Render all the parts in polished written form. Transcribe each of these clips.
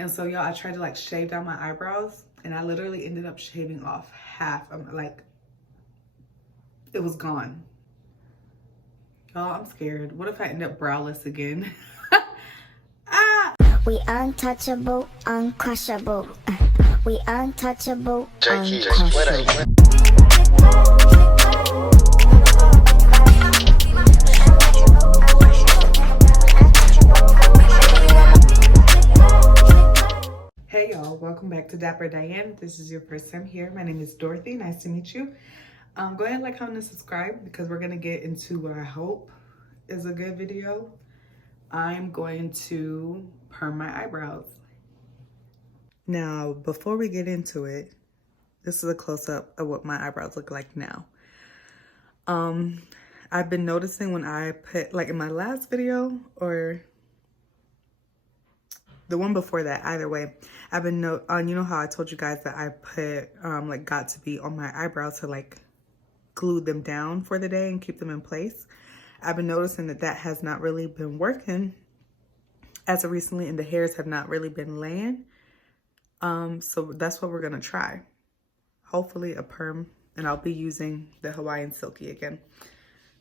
And so y'all, I tried to like shave down my eyebrows and I literally ended up shaving off half. I'm like, it was gone. Y'all, I'm scared. What if I end up browless again? Ah! We untouchable, uncrushable. We untouchable, Jerky, uncrushable. Hey y'all, welcome back to Dapper Diane. If this is your first time here, my name is Dorothy. Nice to meet you. Go ahead, like, comment, and subscribe because we're gonna get into what I hope is a good video. I'm going to perm my eyebrows. Now, before we get into it, this is a close-up of what my eyebrows look like now. I've been noticing when I put, like in my last video or the one before that, either way, I've been you know how I told you guys that I put like got to be on my eyebrows to like glue them down for the day and keep them in place. I've been noticing that that has not really been working as of recently, and the hairs have not really been laying. So that's what we're gonna try. Hopefully a perm, and I'll be using the Hawaiian Silky again.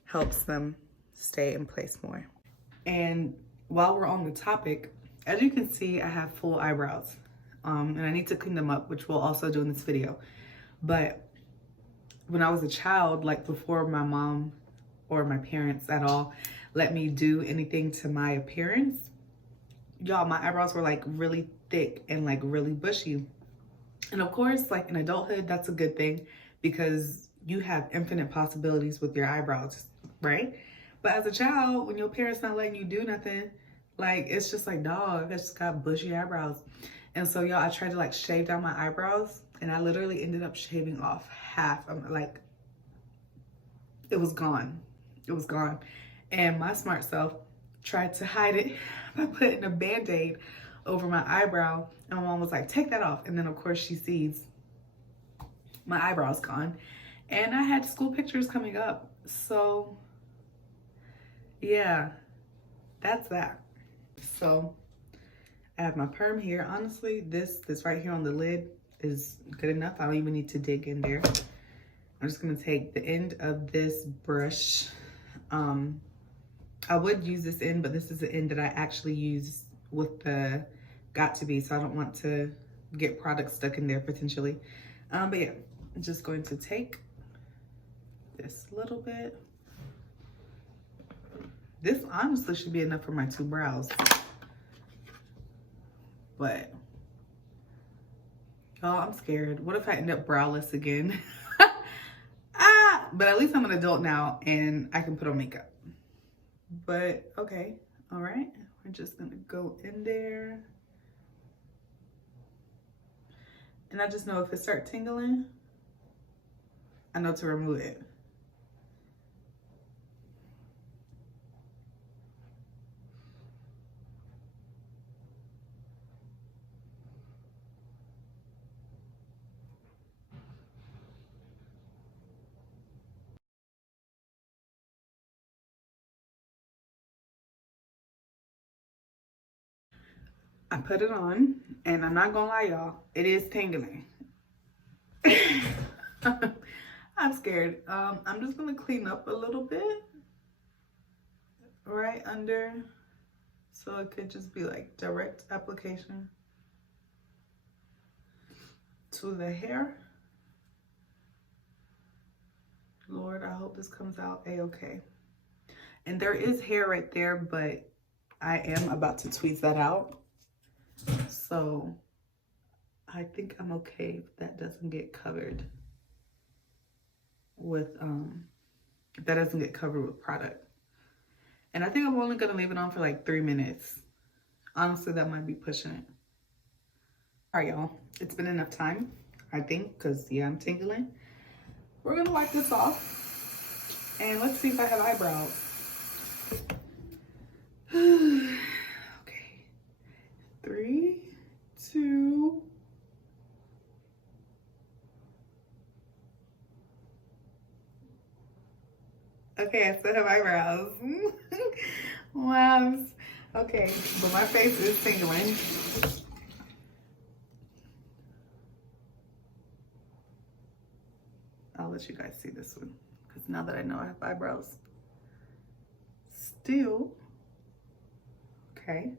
Helps them stay in place more. And while we're on the topic, as you can see, I have full eyebrows. And I need to clean them up, which we'll also do in this video. But when I was a child, like before my mom or my parents at all let me do anything to my appearance, y'all, my eyebrows were like really thick and like really bushy. And of course, like in adulthood, that's a good thing because you have infinite possibilities with your eyebrows, right? But as a child, when your parents not letting you do nothing, like it's just like, dog, I just got bushy eyebrows. And so y'all, I tried to like shave down my eyebrows and I literally ended up shaving off half. I'm like, it was gone. It was gone. And my smart self tried to hide it by putting a Band-Aid over my eyebrow. And my mom was like, take that off. And then of course she sees my eyebrows gone. And I had school pictures coming up. So yeah, that's that. So I have my perm here. Honestly, this right here on the lid is good enough. I don't even need to dig in there. I'm just gonna take the end of this brush. I would use this end, but this is the end that I actually use with the got to be, so I don't want to get product stuck in there potentially. But yeah, I'm just going to take this little bit. This honestly should be enough for my two brows. But y'all, I'm scared. What if I end up browless again? But at least I'm an adult now and I can put on makeup. But okay, all right. We're just gonna go in there. And I just know if it starts tingling, I know to remove it. I put it on, and I'm not gonna lie, y'all, it is tingling. I'm scared. I'm just gonna clean up a little bit right under, so it could just be like direct application to the hair. Lord, I hope this comes out a-okay. And there is hair right there, but I am about to tweeze that out. So I think I'm okay if that doesn't get covered with product. And I think I'm only gonna leave it on for like 3 minutes. Honestly, that might be pushing it. All right, y'all, it's been enough time, I think, because yeah, I'm tingling. We're gonna wipe this off and let's see if I have eyebrows. Okay, 3, 2. Okay, I still have eyebrows. Wow. Okay, but my face is tingling. let you guys see this one, because now that I know I have eyebrows. Still, okay.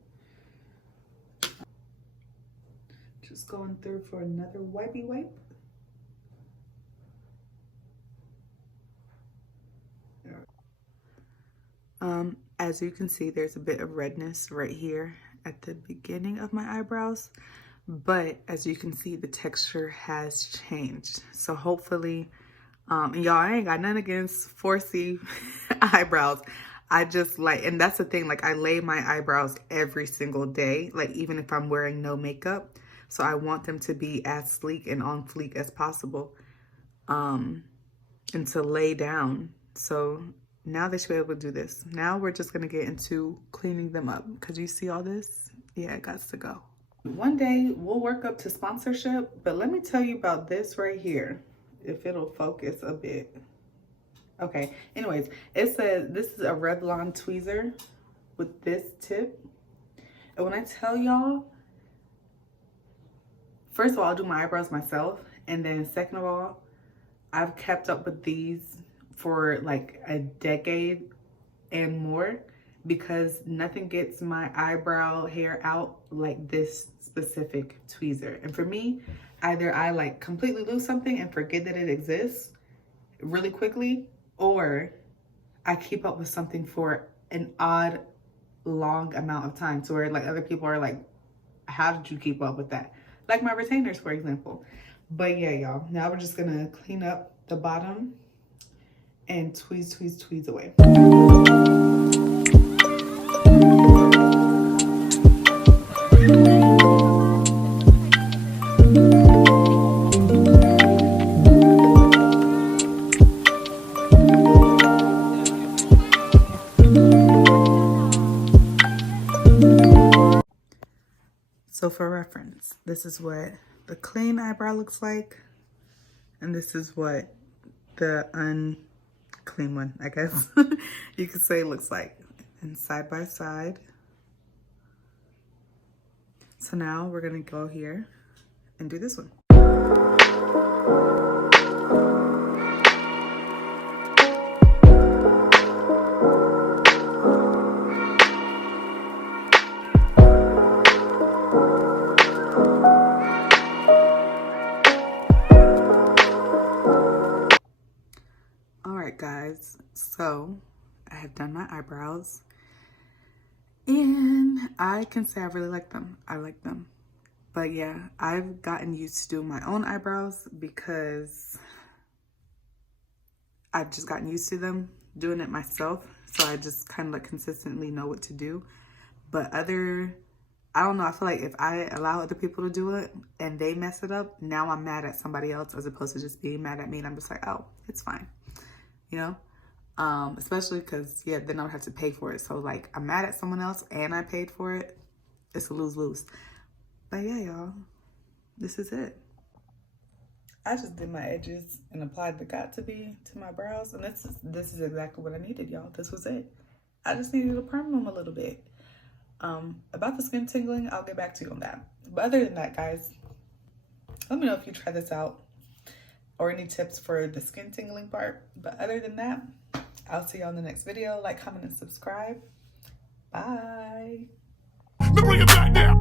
Just going through for another wipey wipe. As you can see, there's a bit of redness right here at the beginning of my eyebrows, but as you can see, the texture has changed. So hopefully, y'all, I ain't got nothing against 4C eyebrows. I just like, and that's the thing, like I lay my eyebrows every single day, like even if I'm wearing no makeup. So I want them to be as sleek and on fleek as possible, and to lay down. So now they should be able to do this. Now we're just gonna get into cleaning them up, because you see all this? Yeah, it got to go. One day we'll work up to sponsorship, but let me tell you about this right here, if it'll focus a bit. Okay, anyways, it says this is a Revlon tweezer with this tip. And when I tell y'all, first of all, I'll do my eyebrows myself. And then second of all, I've kept up with these for like a decade and more, because nothing gets my eyebrow hair out like this specific tweezer. And for me, either I like completely lose something and forget that it exists really quickly, or I keep up with something for an odd long amount of time, to where like other people are like, how did you keep up with that? Like my retainers, for example. But yeah, y'all, now we're just gonna clean up the bottom and tweeze, tweeze, tweeze away. So for reference, this is what the clean eyebrow looks like, and this is what the unclean one, I guess you could say, looks like. And side by side. So now we're gonna go here and do this one. Guys, so I have done my eyebrows and I can say I really like them. I like them. But yeah, I've gotten used to doing my own eyebrows because I've just gotten used to them, doing it myself. So I just kind of like consistently know what to do. But I don't know, I feel like if I allow other people to do it and they mess it up, now I'm mad at somebody else as opposed to just being mad at me, and I'm just like, oh, it's fine. You know, especially because, yeah, then I would have to pay for it. So like, I'm mad at someone else and I paid for it. It's a lose-lose. But yeah, y'all, this is it. I just did my edges and applied the got-to-be to my brows, and this is exactly what I needed, y'all. This was it. I just needed to perm them a little bit. About the skin tingling, I'll get back to you on that. But other than that, guys, let me know if you try this out, or any tips for the skin tingling part. But other than that, I'll see you on the next video. Like, comment, and subscribe. Bye. Bring it back now.